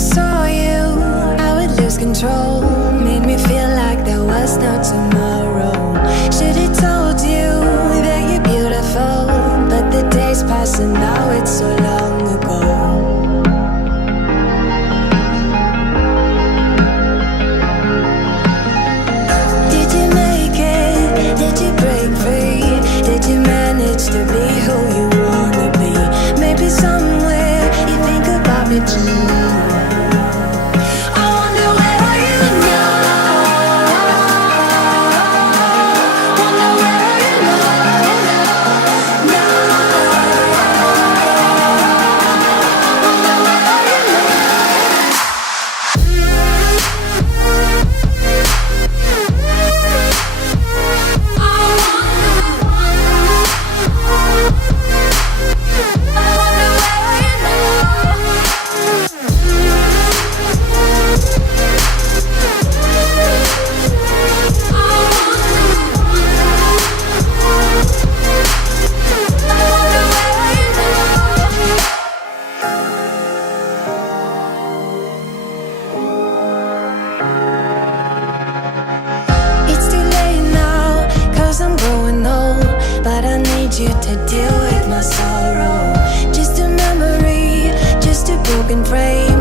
saw you, I would lose control. Made me feel like there was no tomorrow. Should've told you that you're beautiful, but the days pass and now it's so long ago. Did you make it? Did you break free? Did you manage to be who you wanna be? Maybe somewhere you think about me too. I wonder where are you now? Wonder where are you now? Wonder where are you you to deal with my sorrow? Just a memory, just a broken frame.